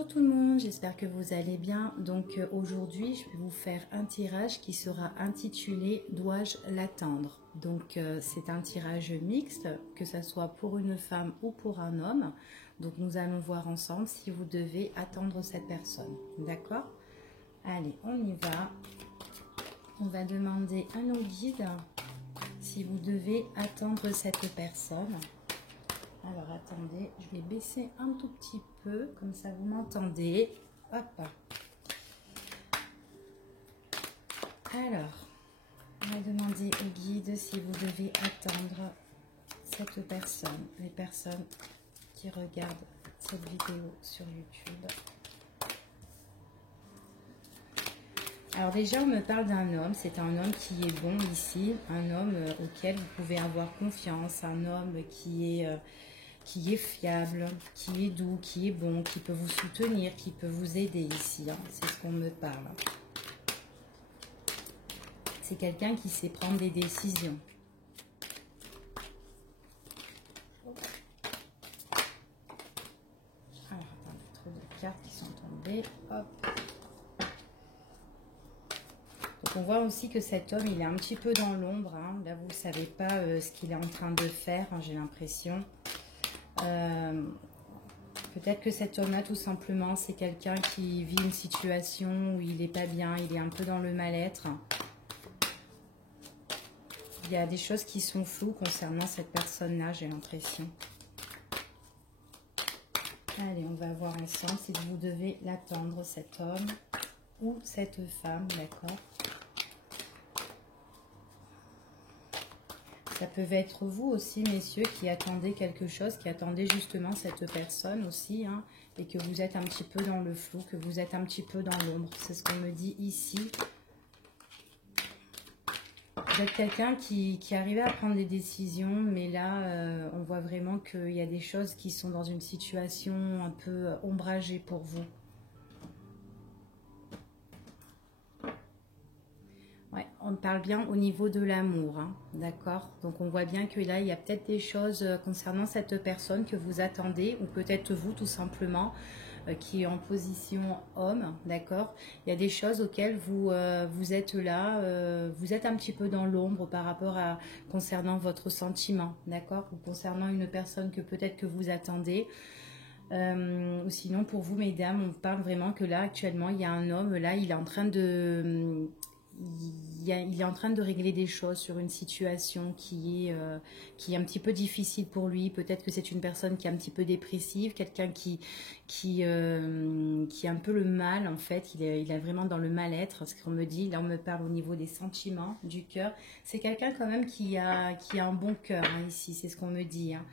Bonjour tout le monde, j'espère que vous allez bien. Donc aujourd'hui, je vais vous faire un tirage qui sera intitulé Dois-je l'attendre? Donc c'est un tirage mixte, que ce soit pour une femme ou pour un homme. Donc nous allons voir ensemble si vous devez attendre cette personne. D'accord? Allez, on y va. On va demander à nos guides si vous devez attendre cette personne. Alors attendez, je vais baisser un tout petit peu, comme ça vous m'entendez. Hop. Alors, on va demander au guide si vous devez attendre cette personne, les personnes qui regardent cette vidéo sur YouTube. Alors déjà, on me parle d'un homme, c'est un homme qui est bon ici, un homme auquel vous pouvez avoir confiance, un homme qui est fiable, qui est doux, qui est bon, qui peut vous soutenir, qui peut vous aider ici. Hein. C'est ce qu'on me parle. C'est quelqu'un qui sait prendre des décisions. Alors, attendez, trop de cartes qui sont tombées. Hop. Donc, on voit aussi que cet homme, il est un petit peu dans l'ombre. Hein. Là, vous ne savez pas ce qu'il est en train de faire, hein, j'ai l'impression. Peut-être que cet homme-là, tout simplement, c'est quelqu'un qui vit une situation où il n'est pas bien, il est un peu dans le mal-être. Il y a des choses qui sont floues concernant cette personne-là, j'ai l'impression. Allez, on va voir ensemble si vous devez l'attendre, cet homme ou cette femme, d'accord? Ça peut être vous aussi, messieurs, qui attendez quelque chose, qui attendez justement cette personne aussi, hein, et que vous êtes un petit peu dans le flou, que vous êtes un petit peu dans l'ombre. C'est ce qu'on me dit ici. Vous êtes quelqu'un qui arrivait à prendre des décisions, mais là, on voit vraiment qu'il y a des choses qui sont dans une situation un peu ombragée pour vous. Ouais, on parle bien au niveau de l'amour, hein, d'accord? Donc on voit bien que là, il y a peut-être des choses concernant cette personne que vous attendez, ou peut-être vous tout simplement, qui est en position homme, d'accord? Il y a des choses auxquelles vous êtes là, vous êtes un petit peu dans l'ombre par rapport à concernant votre sentiment, d'accord? Ou concernant une personne que peut-être que vous attendez. Ou sinon pour vous mesdames, on parle vraiment que là actuellement il y a un homme, là il est en train de il est en train de régler des choses sur une situation qui est un petit peu difficile pour lui. Peut-être que c'est une personne qui est un petit peu dépressive, quelqu'un qui a un peu le mal en fait. Il est vraiment dans le mal-être, ce qu'on me dit. Là, on me parle au niveau des sentiments, du cœur. C'est quelqu'un quand même qui a un bon cœur hein, ici, c'est ce qu'on me dit. Hein.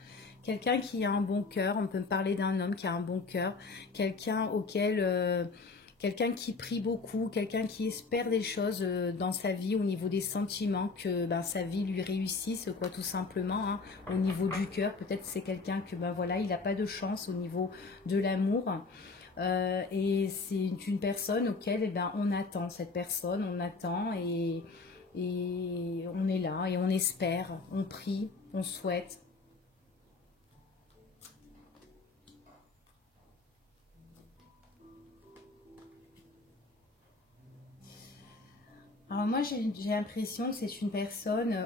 Quelqu'un qui a un bon cœur, on peut me parler d'un homme qui a un bon cœur, quelqu'un auquel... quelqu'un qui prie beaucoup, quelqu'un qui espère des choses dans sa vie au niveau des sentiments, que ben, sa vie lui réussisse, quoi, tout simplement. Hein. Au niveau du cœur, peut-être c'est quelqu'un que ben voilà, il n'a pas de chance au niveau de l'amour. Et c'est une personne auquel eh ben, on attend, cette personne, on attend et on est là et on espère, on prie, on souhaite. Alors moi j'ai l'impression que c'est une personne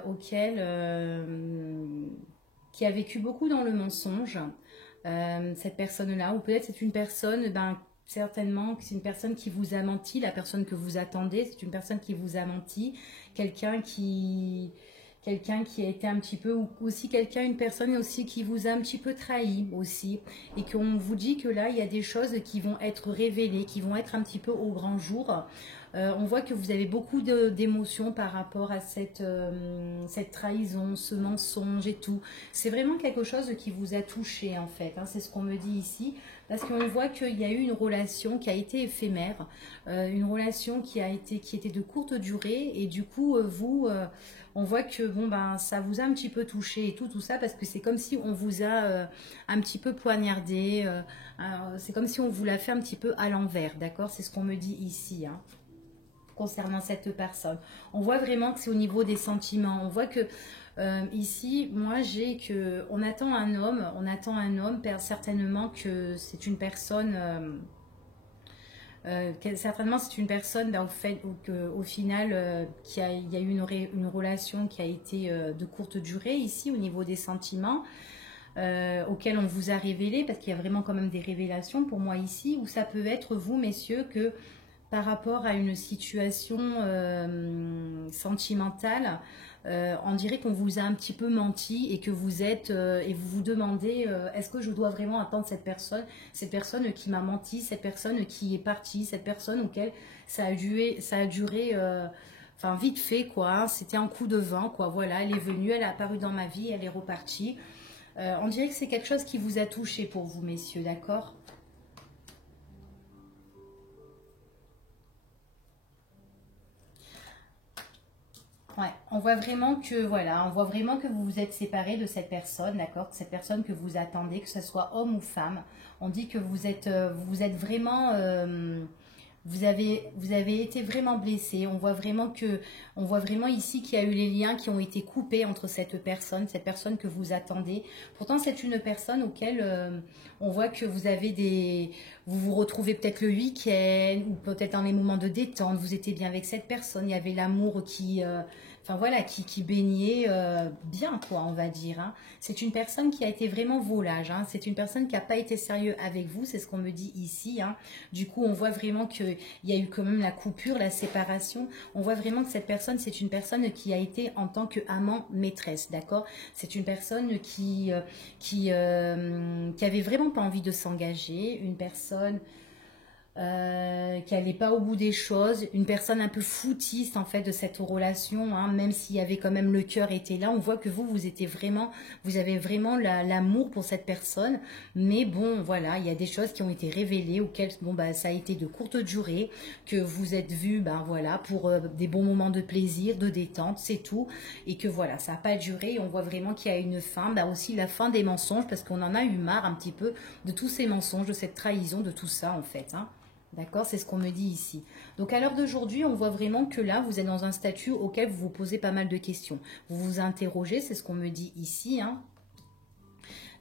qui a vécu beaucoup dans le mensonge, cette personne-là, ou peut-être c'est une personne, ben, certainement que c'est une personne qui vous a menti, la personne que vous attendez, c'est une personne qui vous a menti, quelqu'un qui, quelqu'un qui a été un petit peu, ou aussi quelqu'un, une personne aussi qui vous a un petit peu trahi aussi, et qu'on vous dit que là il y a des choses qui vont être révélées, qui vont être un petit peu au grand jour. On voit que vous avez beaucoup d'émotions par rapport à cette trahison, ce mensonge et tout. C'est vraiment quelque chose qui vous a touché en fait, hein, c'est ce qu'on me dit ici, parce qu'on voit qu'il y a eu une relation qui a été éphémère, une relation qui était de courte durée, et du coup, on voit que bon, ben, ça vous a un petit peu touché et tout ça, parce que c'est comme si on vous a un petit peu poignardé, c'est comme si on vous l'a fait un petit peu à l'envers, d'accord? C'est ce qu'on me dit ici, hein, concernant cette personne. On voit vraiment que c'est au niveau des sentiments. On voit que ici, moi, on attend un homme, certainement que c'est une personne Certainement, c'est une personne, ben, au final, il y a eu une relation qui a été de courte durée ici au niveau des sentiments, auquel on vous a révélé, parce qu'il y a vraiment quand même des révélations pour moi ici, où ça peut être vous, messieurs, que par rapport à une situation sentimentale, on dirait qu'on vous a un petit peu menti et que vous êtes et vous vous demandez est-ce que je dois vraiment attendre cette personne qui m'a menti, cette personne qui est partie, cette personne auquel ça a duré enfin vite fait quoi, hein. C'était un coup de vent quoi, voilà, elle est venue, elle a apparu dans ma vie, elle est repartie. On dirait que c'est quelque chose qui vous a touché pour vous messieurs, d'accord? Ouais, on voit vraiment que voilà, on voit vraiment que vous vous êtes séparés de cette personne, d'accord? Cette personne que vous attendez, que ce soit homme ou femme. On dit que vous êtes vraiment, vous avez été vraiment blessé. On voit vraiment ici qu'il y a eu les liens qui ont été coupés entre cette personne que vous attendez. Pourtant, c'est une personne auquel on voit que vous vous retrouvez peut-être le week-end ou peut-être dans les moments de détente. Vous étiez bien avec cette personne. Il y avait l'amour enfin voilà, qui baignait bien, quoi, on va dire, hein. C'est une personne qui a été vraiment volage, hein. C'est une personne qui n'a pas été sérieux avec vous, c'est ce qu'on me dit ici, hein. Du coup, on voit vraiment qu'il y a eu quand même la coupure, la séparation. On voit vraiment que cette personne, c'est une personne qui a été en tant qu'amant maîtresse, d'accord? C'est une personne qui avait vraiment pas envie de s'engager, une personne qui n'allait pas au bout des choses, une personne un peu foutiste en fait de cette relation, hein, même s'il y avait quand même le cœur était là, on voit que vous avez vraiment l'amour pour cette personne, mais bon voilà, il y a des choses qui ont été révélées auxquelles bon bah ça a été de courte durée, que vous êtes vus ben voilà pour des bons moments de plaisir, de détente, c'est tout, et que voilà ça n'a pas duré, on voit vraiment qu'il y a une fin, bah aussi la fin des mensonges parce qu'on en a eu marre un petit peu de tous ces mensonges, de cette trahison, de tout ça en fait, hein. D'accord, c'est ce qu'on me dit ici. Donc à l'heure d'aujourd'hui, on voit vraiment que là, vous êtes dans un statut auquel vous vous posez pas mal de questions. Vous vous interrogez, c'est ce qu'on me dit ici, hein.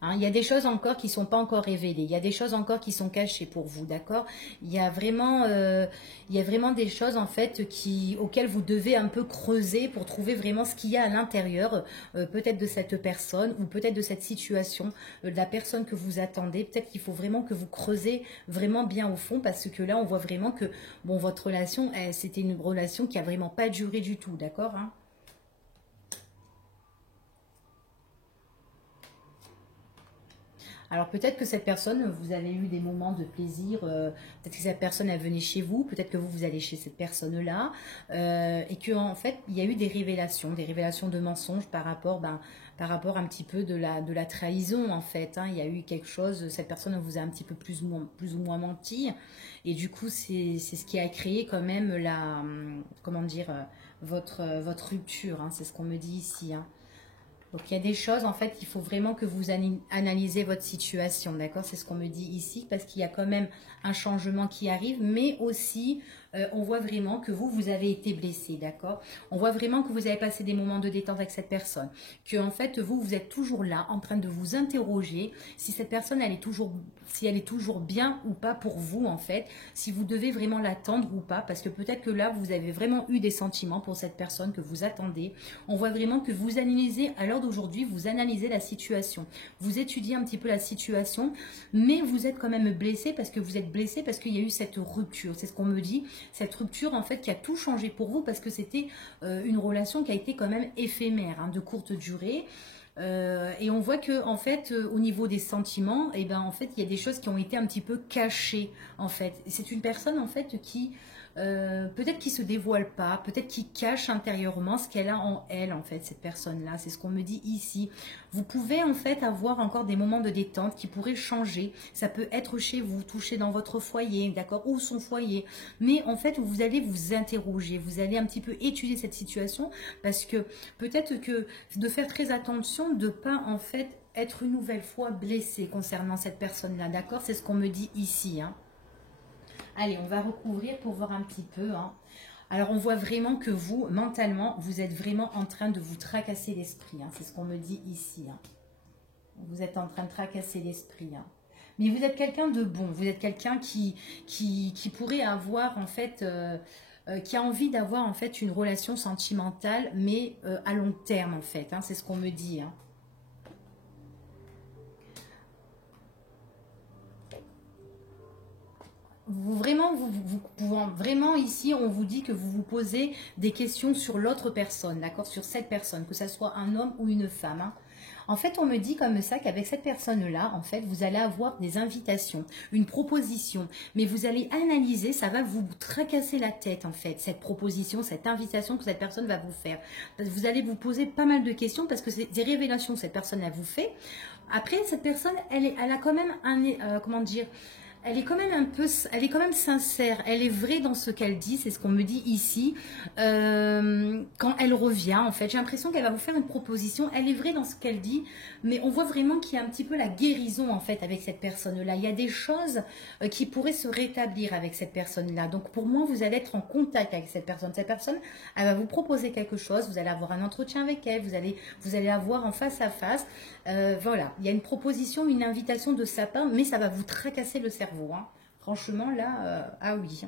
Hein, il y a des choses encore qui ne sont pas encore révélées. Il y a des choses encore qui sont cachées pour vous, d'accord? Il y a vraiment des choses en fait auxquelles vous devez un peu creuser pour trouver vraiment ce qu'il y a à l'intérieur, peut-être de cette personne ou peut-être de cette situation, de la personne que vous attendez. Peut-être qu'il faut vraiment que vous creusez vraiment bien au fond parce que là, on voit vraiment que bon, votre relation, c'était une relation qui a vraiment pas duré du tout, d'accord, hein? Alors peut-être que cette personne, vous avez eu des moments de plaisir, peut-être que cette personne elle venait chez vous, peut-être que vous allez chez cette personne-là, et que en fait il y a eu des révélations de mensonges par rapport un petit peu de la trahison en fait, hein. Il y a eu quelque chose, cette personne vous a un petit peu plus ou moins menti, et du coup c'est ce qui a créé quand même comment dire, votre rupture, hein, c'est ce qu'on me dit ici, hein. Donc il y a des choses, en fait, il faut vraiment que vous analysez votre situation, d'accord? C'est ce qu'on me dit ici, parce qu'il y a quand même un changement qui arrive, mais aussi, on voit vraiment que vous avez été blessé, d'accord? On voit vraiment que vous avez passé des moments de détente avec cette personne, que en fait, vous êtes toujours là, en train de vous interroger si cette personne, si elle est toujours bien ou pas pour vous, en fait, si vous devez vraiment l'attendre ou pas, parce que peut-être que là, vous avez vraiment eu des sentiments pour cette personne que vous attendez. On voit vraiment que vous analysez, à l'heure d'aujourd'hui, vous analysez la situation. Vous étudiez un petit peu la situation, mais vous êtes quand même blessé parce que vous êtes blessé parce qu'il y a eu cette rupture. C'est ce qu'on me dit. Cette rupture, en fait, qui a tout changé pour vous parce que c'était une relation qui a été quand même éphémère, hein, de courte durée. Et on voit que en fait au niveau des sentiments et ben en fait il y a des choses qui ont été un petit peu cachées en fait. C'est une personne en fait qui peut-être qui se dévoile pas, peut-être qui cache intérieurement ce qu'elle a en elle en fait cette personne-là. C'est ce qu'on me dit ici. Vous pouvez en fait avoir encore des moments de détente qui pourraient changer. Ça peut être chez vous, toucher dans votre foyer, d'accord, ou son foyer. Mais en fait vous allez vous interroger, vous allez un petit peu étudier cette situation parce que peut-être que de faire très attention de pas en fait être une nouvelle fois blessé concernant cette personne-là, d'accord? C'est ce qu'on me dit ici, hein. Allez, on va recouvrir pour voir un petit peu, hein. Alors, on voit vraiment que vous, mentalement, vous êtes vraiment en train de vous tracasser l'esprit, hein. C'est ce qu'on me dit ici, hein. Vous êtes en train de tracasser l'esprit, hein. Mais vous êtes quelqu'un de bon, vous êtes quelqu'un qui pourrait avoir en fait, qui a envie d'avoir en fait une relation sentimentale, mais à long terme en fait, hein, c'est ce qu'on me dit. Hein. Vraiment ici, on vous dit que vous vous posez des questions sur l'autre personne, d'accord, sur cette personne, que ça soit un homme ou une femme. Hein. En fait, on me dit comme ça qu'avec cette personne-là, en fait, vous allez avoir des invitations, une proposition, mais vous allez analyser, ça va vous tracasser la tête, en fait, cette proposition, cette invitation que cette personne va vous faire. Vous allez vous poser pas mal de questions parce que c'est des révélations que cette personne-là vous fait. Après, cette personne, elle a quand même comment dire, elle est quand même un peu, elle est quand même sincère, elle est vraie dans ce qu'elle dit, c'est ce qu'on me dit ici. Quand elle revient, en fait, j'ai l'impression qu'elle va vous faire une proposition, elle est vraie dans ce qu'elle dit, mais on voit vraiment qu'il y a un petit peu la guérison, en fait, avec cette personne-là. Il y a des choses qui pourraient se rétablir avec cette personne-là. Donc, pour moi, vous allez être en contact avec cette personne. Cette personne, elle va vous proposer quelque chose, vous allez avoir un entretien avec elle, vous allez avoir en face à face. Voilà, il y a une proposition, une invitation de sa part, mais ça va vous tracasser le cerveau. Hein. Franchement, là, ah oui.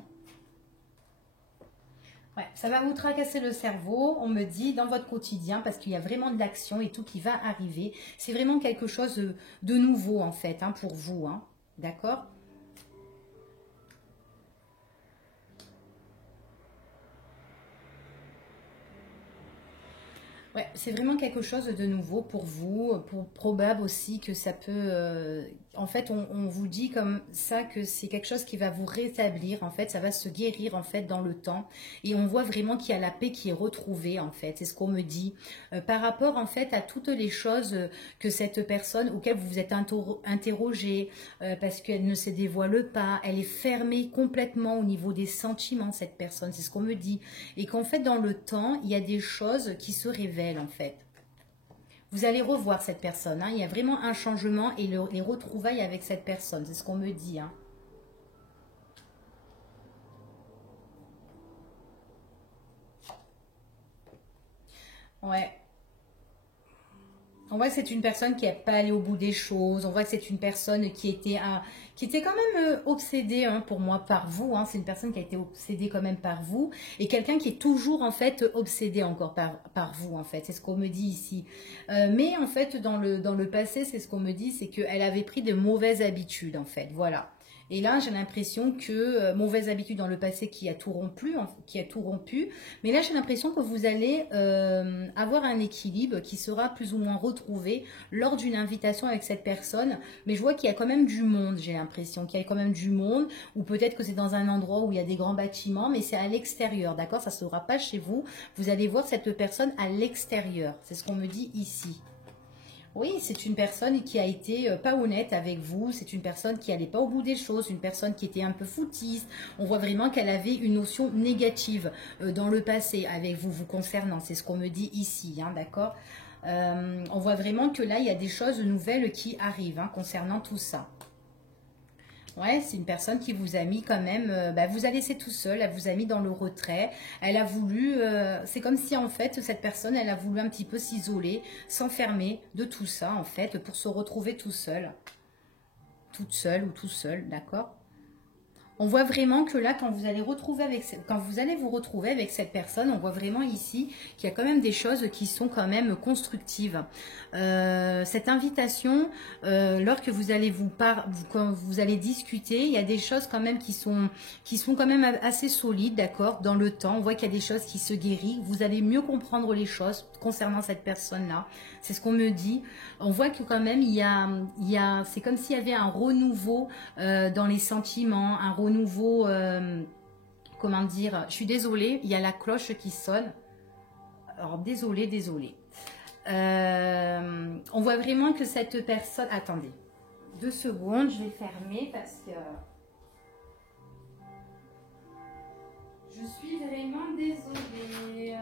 Ouais, ça va vous tracasser le cerveau, on me dit, dans votre quotidien, parce qu'il y a vraiment de l'action et tout qui va arriver. C'est vraiment quelque chose de nouveau, en fait, hein, pour vous. Hein. D'accord ? Ouais, c'est vraiment quelque chose de nouveau pour vous, pour probable aussi que ça peut. En fait, on vous dit comme ça que c'est quelque chose qui va vous rétablir. En fait, ça va se guérir en fait dans le temps, et on voit vraiment qu'il y a la paix qui est retrouvée en fait. C'est ce qu'on me dit par rapport en fait à toutes les choses que cette personne auquel vous vous êtes interrogé parce qu'elle ne se dévoile pas, elle est fermée complètement au niveau des sentiments cette personne. C'est ce qu'on me dit. Et qu'en fait, dans le temps, il y a des choses qui se révèlent en fait. Vous allez revoir cette personne, hein. Il y a vraiment un changement et les retrouvailles avec cette personne, c'est ce qu'on me dit. Hein. Ouais. On voit que c'est une personne qui n'est pas allée au bout des choses. On voit que c'est une personne qui était quand même obsédée hein, pour moi par vous. Hein. C'est une personne qui a été obsédée quand même par vous et quelqu'un qui est toujours en fait obsédé encore par vous en fait. C'est ce qu'on me dit ici. Mais en fait dans le passé, c'est ce qu'on me dit, c'est qu'elle avait pris de mauvaises habitudes en fait. Voilà. Et là, j'ai l'impression que mauvaise habitude dans le passé qui a tout rompu, qui a tout rompu. Mais là, j'ai l'impression que vous allez avoir un équilibre qui sera plus ou moins retrouvé lors d'une invitation avec cette personne. Mais je vois qu'il y a quand même du monde, j'ai l'impression qu'il y a quand même du monde. Ou peut-être que c'est dans un endroit où il y a des grands bâtiments, mais c'est à l'extérieur, d'accord? Ça ne sera pas chez vous. Vous allez voir cette personne à l'extérieur. C'est ce qu'on me dit ici. Oui, c'est une personne qui a été pas honnête avec vous, c'est une personne qui allait pas au bout des choses, une personne qui était un peu foutiste. On voit vraiment qu'elle avait une notion négative dans le passé avec vous, vous concernant. C'est ce qu'on me dit ici, hein, d'accord. On voit vraiment que là, il y a des choses nouvelles qui arrivent hein, concernant tout ça. Ouais, c'est une personne qui vous a mis quand même, vous a laissé tout seul, elle vous a mis dans le retrait, elle a voulu, c'est comme si en fait cette personne, elle a voulu un petit peu s'isoler, s'enfermer de tout ça en fait, pour se retrouver tout seul, toute seule ou tout seul, d'accord? On voit vraiment que là, quand vous allez vous retrouver avec cette personne, on voit vraiment ici qu'il y a quand même des choses qui sont quand même constructives. Cette invitation, lorsque vous allez quand vous allez discuter, il y a des choses quand même qui sont quand même assez solides, d'accord, dans le temps. On voit qu'il y a des choses qui se guérissent. Vous allez mieux comprendre les choses concernant cette personne-là. C'est ce qu'on me dit. On voit que quand même c'est comme s'il y avait un renouveau dans les sentiments, un renouveau, comment dire, je suis désolée, il y a la cloche qui sonne. Alors désolée, désolée. On voit vraiment que cette personne, attendez, 2 secondes, je vais fermer parce que je suis vraiment désolée.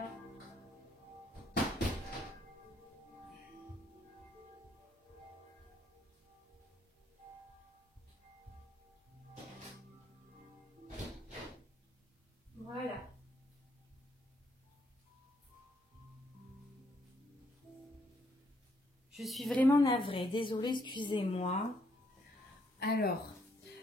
Voilà. Je suis vraiment navrée. Désolée, excusez-moi. Alors,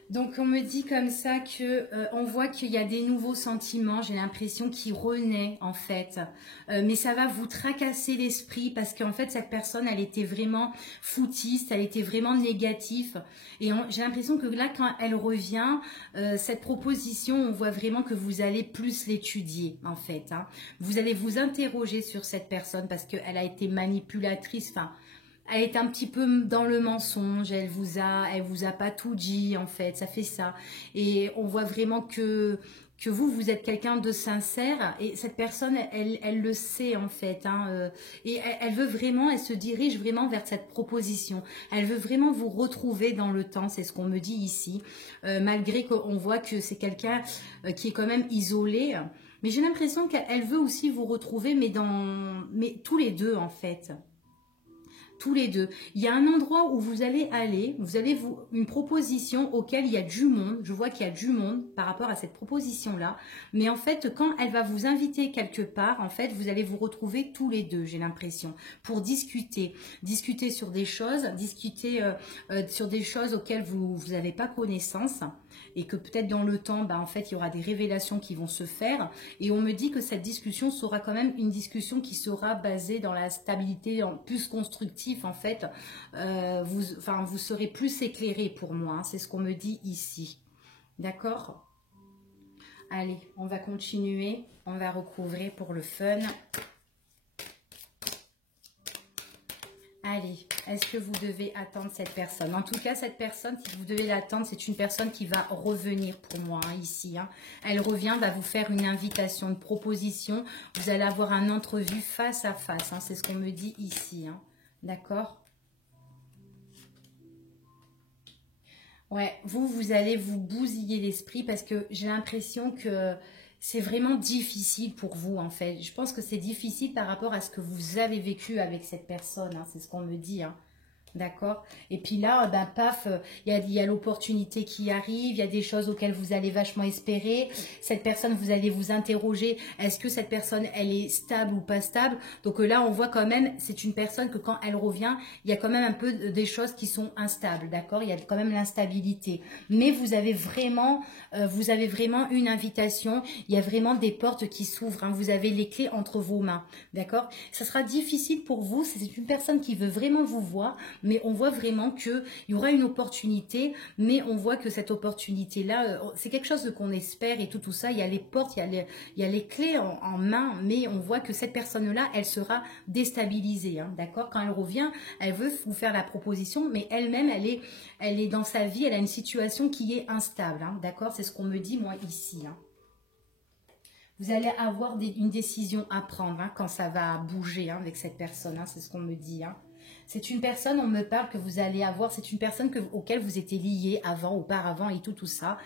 donc on me dit comme ça que on voit qu'il y a des nouveaux sentiments, j'ai l'impression qui renaît en fait. Mais ça va vous tracasser l'esprit parce qu'en fait cette personne elle était vraiment foutiste, elle était vraiment négative. Et j'ai l'impression que là quand elle revient, cette proposition, on voit vraiment que vous allez plus l'étudier en fait. Hein. Vous allez vous interroger sur cette personne parce qu'elle a été manipulatrice, enfin elle est un petit peu dans le mensonge, elle vous a pas tout dit en fait, ça fait ça. Et on voit vraiment que vous êtes quelqu'un de sincère et cette personne, elle le sait en fait. Hein, et elle veut vraiment, elle se dirige vraiment vers cette proposition. Elle veut vraiment vous retrouver dans le temps, c'est ce qu'on me dit ici. Malgré qu'on voit que c'est quelqu'un qui est quand même isolé. Mais j'ai l'impression qu'elle veut aussi vous retrouver, mais tous les deux en fait tous les deux. Il y a un endroit où vous allez aller, une proposition auquel il y a du monde. Je vois qu'il y a du monde par rapport à cette proposition-là. Mais en fait, quand elle va vous inviter quelque part, en fait, vous allez vous retrouver tous les deux, j'ai l'impression, pour discuter. Discuter sur des choses, discuter sur des choses auxquelles vous n'avez pas connaissance. Et que peut-être dans le temps, bah, en fait, il y aura des révélations qui vont se faire. Et on me dit que cette discussion sera quand même une discussion qui sera basée dans la stabilité, plus constructive, en fait. Vous serez plus éclairé pour moi, hein, c'est ce qu'on me dit ici. D'accord? Allez, on va continuer. On va recouvrir pour le fun. Allez, est-ce que vous devez attendre cette personne? En tout cas, cette personne, si vous devez l'attendre, c'est une personne qui va revenir pour moi, hein, ici. Hein. Elle revient, va vous faire une invitation, une proposition. Vous allez avoir un entrevue face à face. Hein, c'est ce qu'on me dit ici. Hein. D'accord? Ouais, vous allez vous bousiller l'esprit parce que j'ai l'impression que c'est vraiment difficile pour vous, en fait. Je pense que c'est difficile par rapport à ce que vous avez vécu avec cette personne. Hein, c'est ce qu'on me dit. Hein. D'accord. Et puis là, ben, paf, il y a l'opportunité qui arrive, il y a des choses auxquelles vous allez vachement espérer. Cette personne, vous allez vous interroger, est-ce que cette personne, elle est stable ou pas stable? Donc là, on voit quand même, c'est une personne que quand elle revient, il y a quand même un peu des choses qui sont instables, d'accord? Il y a quand même l'instabilité. Mais vous avez vraiment une invitation, il y a vraiment des portes qui s'ouvrent, hein. Vous avez les clés entre vos mains, d'accord? Ça sera difficile pour vous, c'est une personne qui veut vraiment vous voir, mais on voit vraiment qu'il y aura une opportunité, mais on voit que cette opportunité-là, c'est quelque chose qu'on espère et tout ça, il y a les portes, il y a les clés en main, mais on voit que cette personne-là, elle sera déstabilisée, hein, d'accord? Quand elle revient, elle veut vous faire la proposition, mais elle-même, elle est dans sa vie, elle a une situation qui est instable, hein, d'accord? C'est ce qu'on me dit, moi, ici, hein. Vous allez avoir une décision à prendre hein, quand ça va bouger hein, avec cette personne, hein, c'est ce qu'on me dit. Hein. C'est une personne, on me parle que vous allez avoir, c'est une personne auquel vous étiez lié avant, auparavant et tout ça.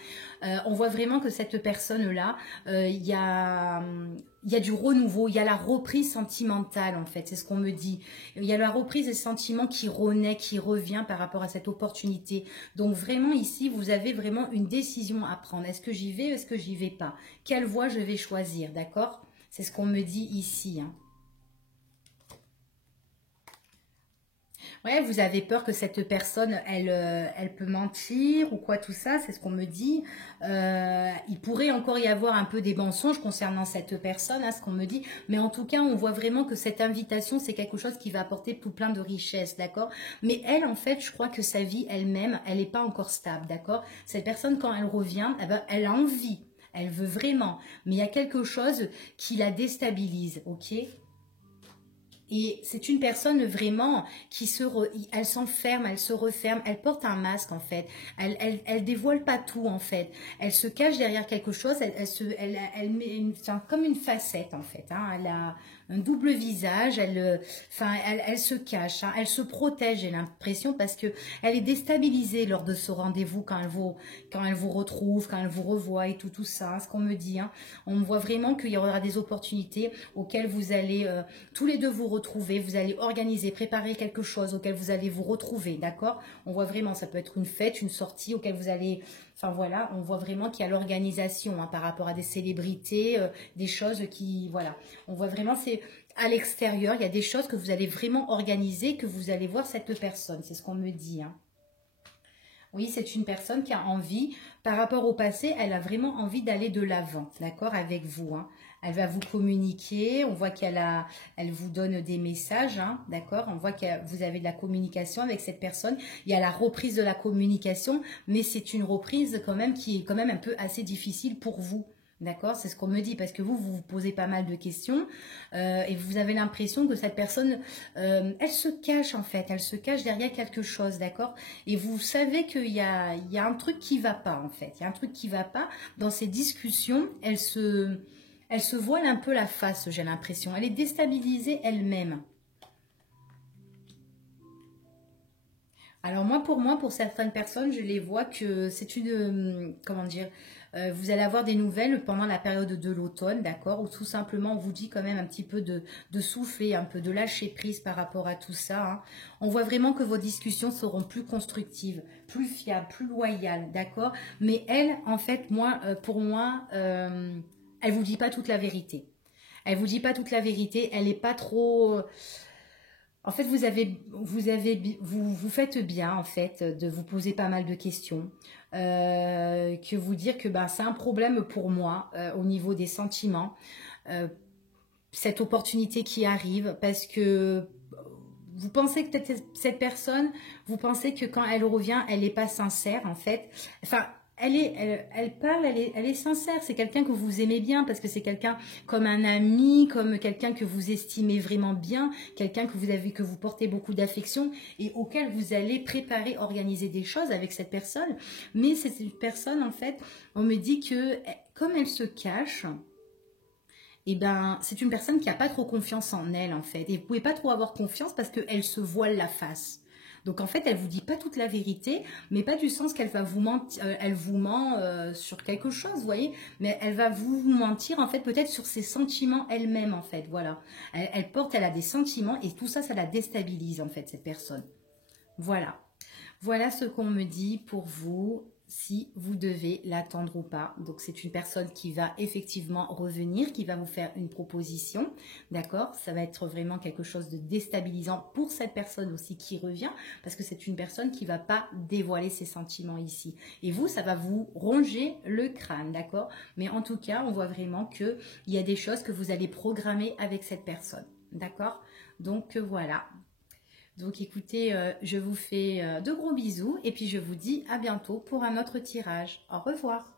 On voit vraiment que cette personne-là, il y a du renouveau, il y a la reprise sentimentale en fait, c'est ce qu'on me dit. Il y a la reprise des sentiments qui renaît, qui revient par rapport à cette opportunité. Donc vraiment ici, vous avez vraiment une décision à prendre. Est-ce que j'y vais ou est-ce que j'y vais pas? Quelle voie je vais choisir, d'accord? C'est ce qu'on me dit ici. Hein. Ouais, vous avez peur que cette personne, elle peut mentir ou quoi, tout ça, c'est ce qu'on me dit. Il pourrait encore y avoir un peu des mensonges concernant cette personne, hein, ce qu'on me dit. Mais en tout cas, on voit vraiment que cette invitation, c'est quelque chose qui va apporter tout plein de richesses, d'accord? Mais elle, en fait, je crois que sa vie elle-même, elle n'est pas encore stable, d'accord? Cette personne, quand elle revient, elle a envie. Elle veut vraiment. Mais il y a quelque chose qui la déstabilise, ok? Et c'est une personne vraiment elle s'enferme, elle se referme, elle porte un masque en fait. Elle dévoile pas tout en fait. Elle se cache derrière quelque chose. Elle met comme une facette en fait. Hein. Elle a un double visage. Elle se cache. Hein. Elle se protège. J'ai l'impression parce que elle est déstabilisée lors de ce rendez-vous quand elle vous retrouve, quand elle vous revoit et tout ça. Hein, ce qu'on me dit. Hein. On voit vraiment qu'il y aura des opportunités auxquelles vous allez tous les deux vous retrouver, vous allez organiser, préparer quelque chose auquel vous allez vous retrouver, d'accord? On voit vraiment, ça peut être une fête, une sortie auquel vous allez, enfin voilà, on voit vraiment qu'il y a l'organisation hein, par rapport à des célébrités, des choses qui, voilà, on voit vraiment, c'est à l'extérieur, il y a des choses que vous allez vraiment organiser, que vous allez voir cette personne, c'est ce qu'on me dit, hein. Oui, c'est une personne qui a envie, par rapport au passé, elle a vraiment envie d'aller de l'avant, d'accord, avec vous, hein. Elle va vous communiquer, on voit elle vous donne des messages, hein, d'accord. On voit que vous avez de la communication avec cette personne. Il y a la reprise de la communication, mais c'est une reprise quand même qui est quand même un peu assez difficile pour vous. D'accord, c'est ce qu'on me dit parce que vous vous posez pas mal de questions et vous avez l'impression que cette personne, elle se cache en fait, elle se cache derrière quelque chose, d'accord. Et vous savez il y a un truc qui va pas en fait, il y a un truc qui va pas dans ces discussions. Elle se voile un peu la face, j'ai l'impression. Elle est déstabilisée elle-même. Alors moi, pour certaines personnes, je les vois que c'est une, comment dire, vous allez avoir des nouvelles pendant la période de l'automne, d'accord, ou tout simplement on vous dit quand même un petit peu de souffler, un peu de lâcher prise par rapport à tout ça, hein. On voit vraiment que vos discussions seront plus constructives, plus fiables, plus loyales, d'accord. Mais elle, en fait, moi, pour moi, elle vous dit pas toute la vérité. Elle vous dit pas toute la vérité. Elle est pas trop. En fait, vous faites bien en fait de vous poser pas mal de questions, que vous dire que ben, c'est un problème pour moi au niveau des sentiments, euh, cette opportunité qui arrive parce que vous pensez que peut-être cette personne, vous pensez que quand elle revient, elle n'est pas sincère en fait. Enfin, elle parle, elle est sincère. C'est quelqu'un que vous aimez bien parce que c'est quelqu'un comme un ami, comme quelqu'un que vous estimez vraiment bien, quelqu'un que vous portez beaucoup d'affection et auquel vous allez préparer, organiser des choses avec cette personne. Mais c'est une personne en fait, on me dit que comme elle se cache, et ben c'est une personne qui n'a pas trop confiance en elle en fait. Et vous pouvez pas trop avoir confiance parce qu'elle se voile la face. Donc en fait, elle vous dit pas toute la vérité, mais pas du sens qu'elle va vous mentir, elle vous ment sur quelque chose, vous voyez, mais elle va vous mentir en fait peut-être sur ses sentiments elle-même en fait, voilà. Elle a des sentiments et tout ça, ça la déstabilise en fait cette personne. Voilà. Voilà ce qu'on me dit pour vous, si vous devez l'attendre ou pas. Donc c'est une personne qui va effectivement revenir, qui va vous faire une proposition, d'accord. Ça va être vraiment quelque chose de déstabilisant pour cette personne aussi qui revient, parce que c'est une personne qui va pas dévoiler ses sentiments ici. Et vous, ça va vous ronger le crâne, d'accord. Mais en tout cas, on voit vraiment qu'il y a des choses que vous allez programmer avec cette personne, d'accord. Donc voilà. Donc écoutez, je vous fais de gros bisous et puis je vous dis à bientôt pour un autre tirage. Au revoir.